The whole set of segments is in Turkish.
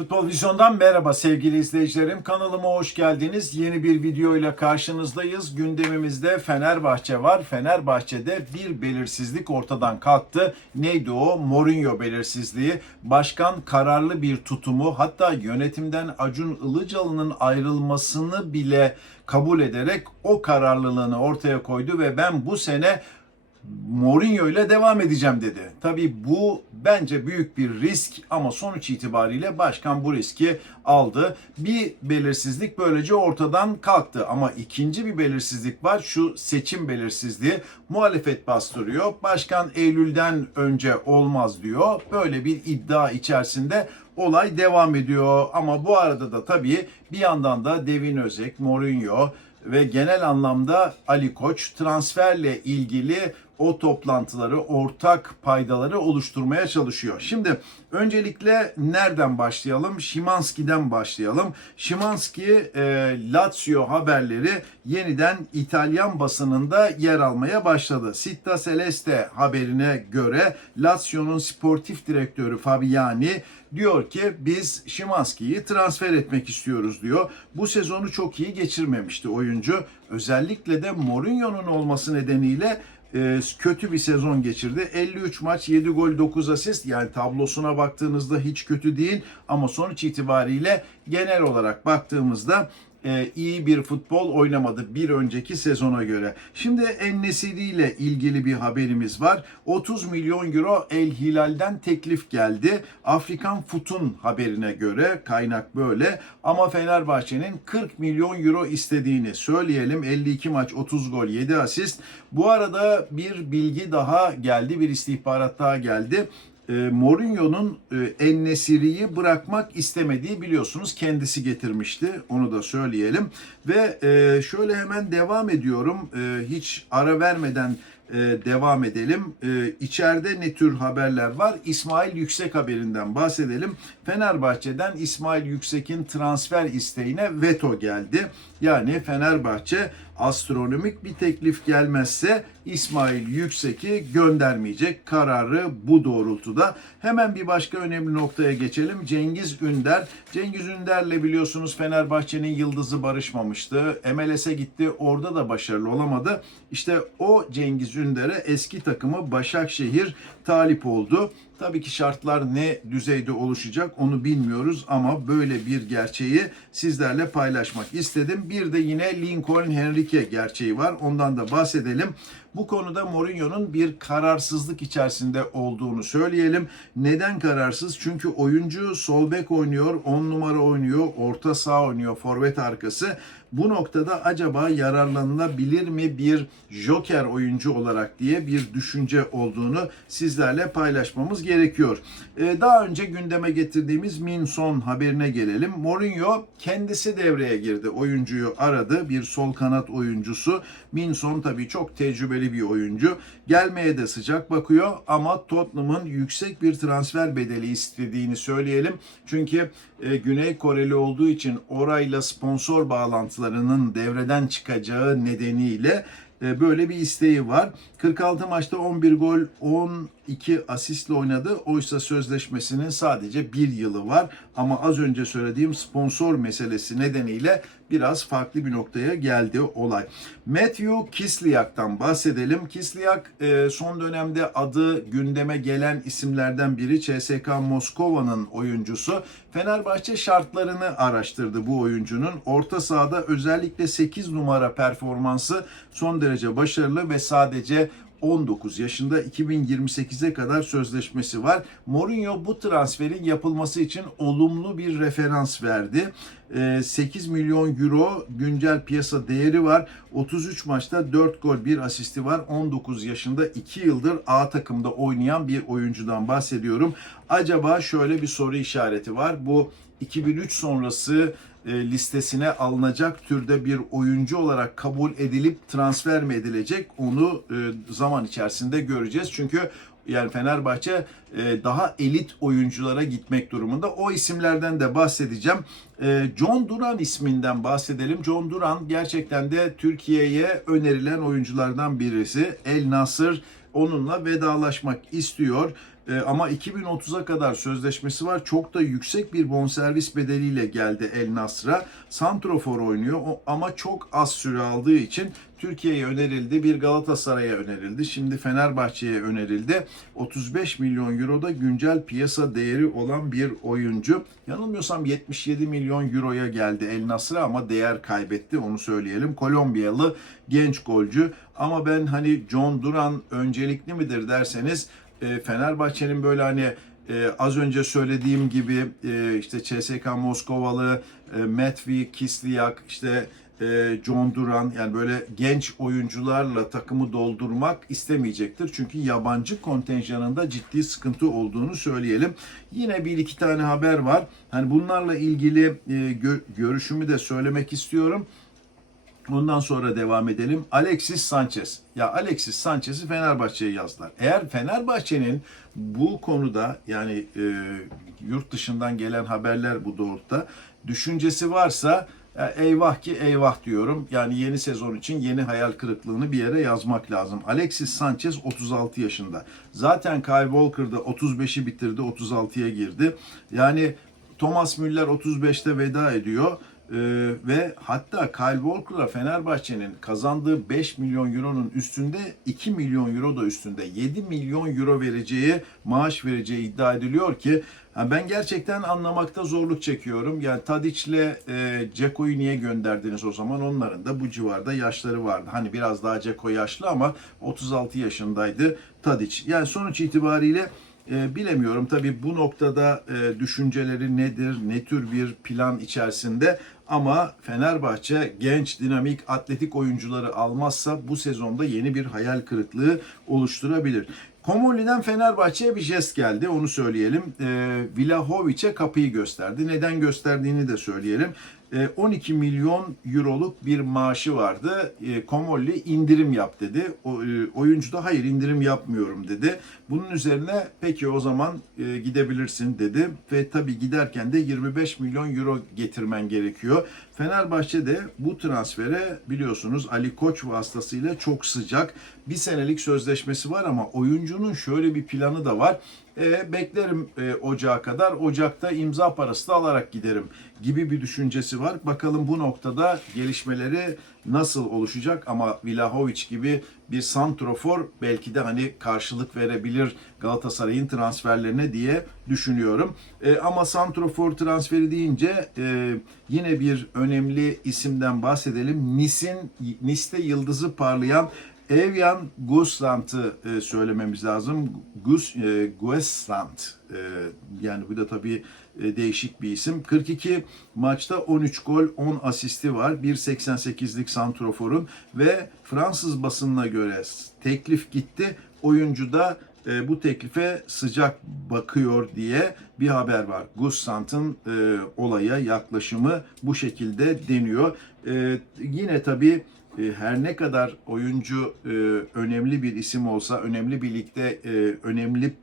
futbol vizyon Futbol Vizyon'dan merhaba sevgili izleyicilerim. Kanalıma hoş geldiniz. Yeni bir video ile karşınızdayız. Gündemimizde Fenerbahçe var. Fenerbahçe'de bir belirsizlik ortadan kalktı. Neydi o? Mourinho belirsizliği. Başkan kararlı bir tutumu hatta yönetimden Acun Ilıcalı'nın ayrılmasını bile kabul ederek o kararlılığını ortaya koydu ve ben bu sene Mourinho ile devam edeceğim dedi. Tabii bu bence büyük bir risk ama sonuç itibariyle başkan bu riski aldı. Bir belirsizlik böylece ortadan kalktı ama ikinci bir belirsizlik var. Şu seçim belirsizliği muhalefet bastırıyor. Başkan Eylül'den önce olmaz diyor. Böyle bir iddia içerisinde olay devam ediyor. Ama bu arada da tabii bir yandan da Devin Özek, Mourinho ve genel anlamda Ali Koç transferle ilgili o toplantıları, ortak paydaları oluşturmaya çalışıyor. Şimdi öncelikle nereden başlayalım? Şimanski'den başlayalım. Şimanski e, Lazio haberleri yeniden İtalyan basınında yer almaya başladı. Città Celeste haberine göre Lazio'nun sportif direktörü Fabiani diyor ki biz Şimanski'yi transfer etmek istiyoruz diyor. Bu sezonu çok iyi geçirmemişti oyuncu. Özellikle de Mourinho'nun olması nedeniyle e, kötü bir sezon geçirdi. 53 maç, 7 gol, 9 asist. Yani tablosuna baktığınızda hiç kötü değil ama sonuç itibariyle genel olarak baktığımızda e, iyi bir futbol oynamadı bir önceki sezona göre. Şimdi En-Nesyri ile ilgili bir haberimiz var. 30 milyon euro El Hilal'den teklif geldi. Afrikan Fut'un haberine göre kaynak böyle ama Fenerbahçe'nin 40 milyon euro istediğini söyleyelim. 52 maç 30 gol 7 asist. Bu arada bir bilgi daha geldi, bir istihbarat daha geldi e, Mourinho'nun e, En-Nesyri'yi bırakmak istemediği biliyorsunuz kendisi getirmişti. Onu da söyleyelim. Ve e, şöyle hemen devam ediyorum. E, hiç ara vermeden e, devam edelim. E, içeride ne tür haberler var? İsmail Yüksek haberinden bahsedelim. Fenerbahçe'den İsmail Yüksek'in transfer isteğine veto geldi. Yani Fenerbahçe astronomik bir teklif gelmezse İsmail Yüksek'i göndermeyecek. Kararı bu doğrultuda. Hemen bir başka önemli noktaya geçelim. Cengiz Ünder. Cengiz Ünder'le biliyorsunuz Fenerbahçe'nin yıldızı barışmamıştı. MLS'e gitti. Orada da başarılı olamadı. İşte o Cengiz Ünder'e eski takımı Başakşehir talip oldu. Tabii ki şartlar ne düzeyde oluşacak onu bilmiyoruz ama böyle bir gerçeği sizlerle paylaşmak istedim. Bir de yine Lincoln Henrique gerçeği var. Ondan da bahsedelim. Bu konuda Mourinho'nun bir kararsızlık içerisinde olduğunu söyleyelim. Neden kararsız? Çünkü oyuncu sol bek oynuyor, 10 numara oynuyor, orta saha oynuyor, forvet arkası. Bu noktada acaba yararlanılabilir mi bir joker oyuncu olarak diye bir düşünce olduğunu sizlerle paylaşmamız gerekiyor. Ee, daha önce gündeme getirdiğimiz Min Son haberine gelelim. Mourinho kendisi devreye girdi. Oyuncuyu aradı. Bir sol kanat oyuncusu. Min Son tabii çok tecrübeli bir oyuncu. Gelmeye de sıcak bakıyor ama Tottenham'ın yüksek bir transfer bedeli istediğini söyleyelim. Çünkü e, Güney Koreli olduğu için orayla sponsor bağlantılarının devreden çıkacağı nedeniyle e, böyle bir isteği var. 46 maçta 11 gol, 12 asistle oynadı. Oysa sözleşmesinin sadece bir yılı var. Ama az önce söylediğim sponsor meselesi nedeniyle biraz farklı bir noktaya geldi olay. Matthew Kisleyak'tan bahsedelim. Kisleyak e, son dönemde adı gündeme gelen isimlerden biri. CSK Moskova'nın oyuncusu. Fenerbahçe şartlarını araştırdı bu oyuncunun. Orta sahada özellikle 8 numara performansı son derece başarılı ve sadece 19 yaşında 2028'e kadar sözleşmesi var. Mourinho bu transferin yapılması için olumlu bir referans verdi. 8 milyon euro güncel piyasa değeri var. 33 maçta 4 gol 1 asisti var. 19 yaşında 2 yıldır A takımda oynayan bir oyuncudan bahsediyorum. Acaba şöyle bir soru işareti var. Bu 2003 sonrası e, listesine alınacak türde bir oyuncu olarak kabul edilip transfer mi edilecek onu e, zaman içerisinde göreceğiz. Çünkü yani Fenerbahçe e, daha elit oyunculara gitmek durumunda. O isimlerden de bahsedeceğim. John Duran isminden bahsedelim. John Duran gerçekten de Türkiye'ye önerilen oyunculardan birisi. El Nasır onunla vedalaşmak istiyor. E, ama 2030'a kadar sözleşmesi var. Çok da yüksek bir bonservis bedeliyle geldi El Nasr'a. Santrofor oynuyor ama çok az süre aldığı için Türkiye'ye önerildi. Bir Galatasaray'a önerildi. Şimdi Fenerbahçe'ye önerildi. 35 milyon euro da güncel piyasa değeri olan bir oyuncu. Yanılmıyorsam 77 milyon euroya geldi El Nasr'a ama değer kaybetti onu söyleyelim. Kolombiyalı genç golcü ama ben hani John Duran öncelikli midir derseniz e, Fenerbahçe'nin böyle hani e, az önce söylediğim gibi e, işte CSK Moskovalı, e, Matvi Kislyak, işte John Duran yani böyle genç oyuncularla takımı doldurmak istemeyecektir. Çünkü yabancı kontenjanında ciddi sıkıntı olduğunu söyleyelim. Yine bir iki tane haber var. Hani bunlarla ilgili e, gö- görüşümü de söylemek istiyorum. Ondan sonra devam edelim. Alexis Sanchez. Ya Alexis Sanchez'i Fenerbahçe'ye yazdılar. Eğer Fenerbahçe'nin bu konuda yani e, yurt dışından gelen haberler bu doğrultuda düşüncesi varsa ya eyvah ki eyvah diyorum. Yani yeni sezon için yeni hayal kırıklığını bir yere yazmak lazım. Alexis Sanchez 36 yaşında. Zaten Kyle Walker da 35'i bitirdi, 36'ya girdi. Yani Thomas Müller 35'te veda ediyor. Ee, ve hatta Kyle Walker'la Fenerbahçe'nin kazandığı 5 milyon euronun üstünde 2 milyon euro da üstünde 7 milyon euro vereceği maaş vereceği iddia ediliyor ki ha, ben gerçekten anlamakta zorluk çekiyorum. Yani Tadic'le e, Ceko'yu niye gönderdiniz o zaman? Onların da bu civarda yaşları vardı. Hani biraz daha Ceko yaşlı ama 36 yaşındaydı Tadic. Yani sonuç itibariyle e, bilemiyorum tabii bu noktada e, düşünceleri nedir, ne tür bir plan içerisinde ama Fenerbahçe genç, dinamik, atletik oyuncuları almazsa bu sezonda yeni bir hayal kırıklığı oluşturabilir. Komoli'den Fenerbahçe'ye bir jest geldi onu söyleyelim. E, Vlahovic'e kapıyı gösterdi. Neden gösterdiğini de söyleyelim. E, 12 milyon euroluk bir maaşı vardı. E, Komolli indirim yap dedi. E, oyuncu da hayır indirim yapmıyorum dedi. Bunun üzerine peki o zaman e, gidebilirsin dedi. Ve tabii giderken de 25 milyon euro getirmen gerekiyor. Fenerbahçe de bu transfere biliyorsunuz Ali Koç vasıtasıyla çok sıcak. Bir senelik sözleşmesi var ama oyuncunun şöyle bir planı da var. E, beklerim e, Ocağa kadar. Ocak'ta imza parası da alarak giderim gibi bir düşüncesi var. Bakalım bu noktada gelişmeleri nasıl oluşacak ama Vlahovic gibi bir santrofor belki de hani karşılık verebilir Galatasaray'ın transferlerine diye düşünüyorum. E, ama santrofor transferi deyince e, yine bir önemli isimden bahsedelim. Nice'in Nice'te yıldızı parlayan Evian Gusland'ı e, söylememiz lazım. Gus e, Guesland e, yani bu da tabii e, değişik bir isim. 42 maçta 13 gol, 10 asisti var. 1.88'lik santroforun ve Fransız basınına göre teklif gitti. Oyuncu da e, bu teklife sıcak bakıyor diye bir haber var. Gussant'ın e, olaya yaklaşımı bu şekilde deniyor. E, yine tabii her ne kadar oyuncu e, önemli bir isim olsa, önemli bir ligde e, önemli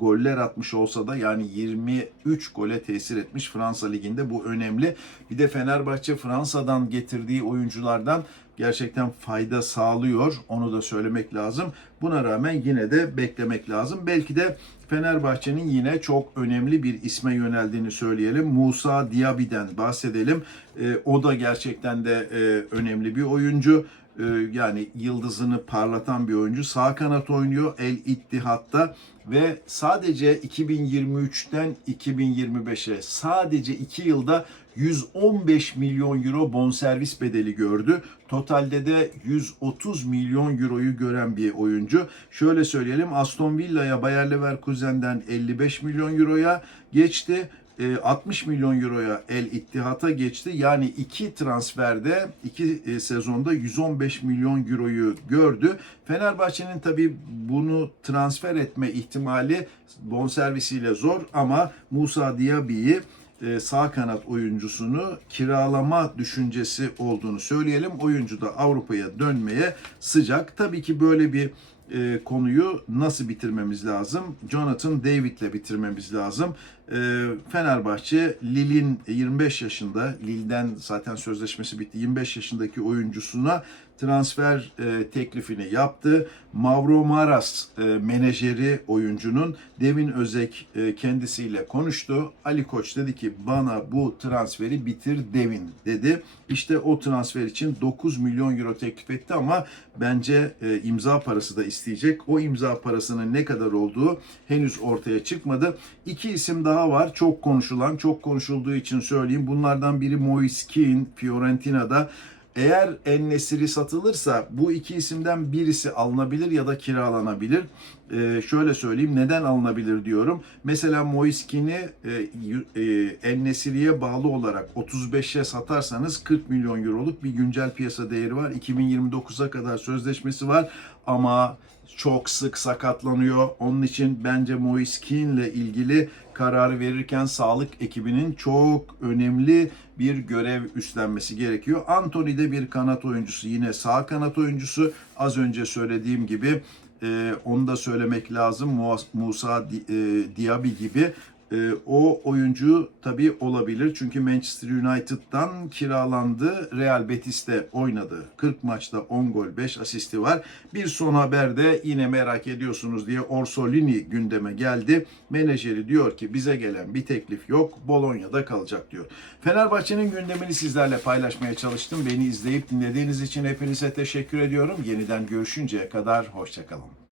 goller atmış olsa da yani 23 gole tesir etmiş Fransa Ligi'nde bu önemli. Bir de Fenerbahçe Fransa'dan getirdiği oyunculardan gerçekten fayda sağlıyor. Onu da söylemek lazım. Buna rağmen yine de beklemek lazım. Belki de Fenerbahçe'nin yine çok önemli bir isme yöneldiğini söyleyelim. Musa Diaby'den bahsedelim. E, o da gerçekten de e, önemli bir oyuncu. E, yani yıldızını parlatan bir oyuncu. Sağ kanat oynuyor El İttihat'ta ve sadece 2023'ten 2025'e sadece 2 yılda 115 milyon euro bonservis bedeli gördü. Totalde de 130 milyon euroyu gören bir oyuncu. Şöyle söyleyelim Aston Villa'ya Bayer Leverkusen'den 55 milyon euroya geçti. E, 60 milyon euroya El İttihat'a geçti. Yani iki transferde, iki e, sezonda 115 milyon euroyu gördü. Fenerbahçe'nin tabii bunu transfer etme ihtimali bonservisiyle zor ama Musa Diaby'i e, sağ kanat oyuncusunu kiralama düşüncesi olduğunu söyleyelim. Oyuncu da Avrupa'ya dönmeye sıcak. Tabii ki böyle bir e, konuyu nasıl bitirmemiz lazım? Jonathan David'le bitirmemiz lazım. E, Fenerbahçe Lille'in 25 yaşında, Lille'den zaten sözleşmesi bitti. 25 yaşındaki oyuncusuna transfer e, teklifini yaptı. Mauro Maras e, menajeri oyuncunun Devin Özek e, kendisiyle konuştu. Ali Koç dedi ki bana bu transferi bitir Devin dedi. İşte o transfer için 9 milyon euro teklif etti ama bence e, imza parası da isteyecek. O imza parasının ne kadar olduğu henüz ortaya çıkmadı. İki isim daha var. Çok konuşulan, çok konuşulduğu için söyleyeyim. Bunlardan biri Moise Kean, Fiorentina'da. Eğer En-Nesyri satılırsa bu iki isimden birisi alınabilir ya da kiralanabilir. Ee, şöyle söyleyeyim neden alınabilir diyorum. Mesela Moise Kean'i e, e, En-Nesyri'ye bağlı olarak 35'e satarsanız 40 milyon euroluk bir güncel piyasa değeri var. 2029'a kadar sözleşmesi var ama çok sık sakatlanıyor. Onun için bence Moise Kean'le ilgili kararı verirken sağlık ekibinin çok önemli bir görev üstlenmesi gerekiyor. Anthony de bir kanat oyuncusu. Yine sağ kanat oyuncusu. Az önce söylediğim gibi e, onu da söylemek lazım. Musa e, Diaby gibi e, o oyuncu tabii olabilir. Çünkü Manchester United'dan kiralandı. Real Betis'te oynadı. 40 maçta 10 gol 5 asisti var. Bir son haber de yine merak ediyorsunuz diye Orsolini gündeme geldi. Menajeri diyor ki bize gelen bir teklif yok. Bolonya'da kalacak diyor. Fenerbahçe'nin gündemini sizlerle paylaşmaya çalıştım. Beni izleyip dinlediğiniz için hepinize teşekkür ediyorum. Yeniden görüşünceye kadar hoşçakalın.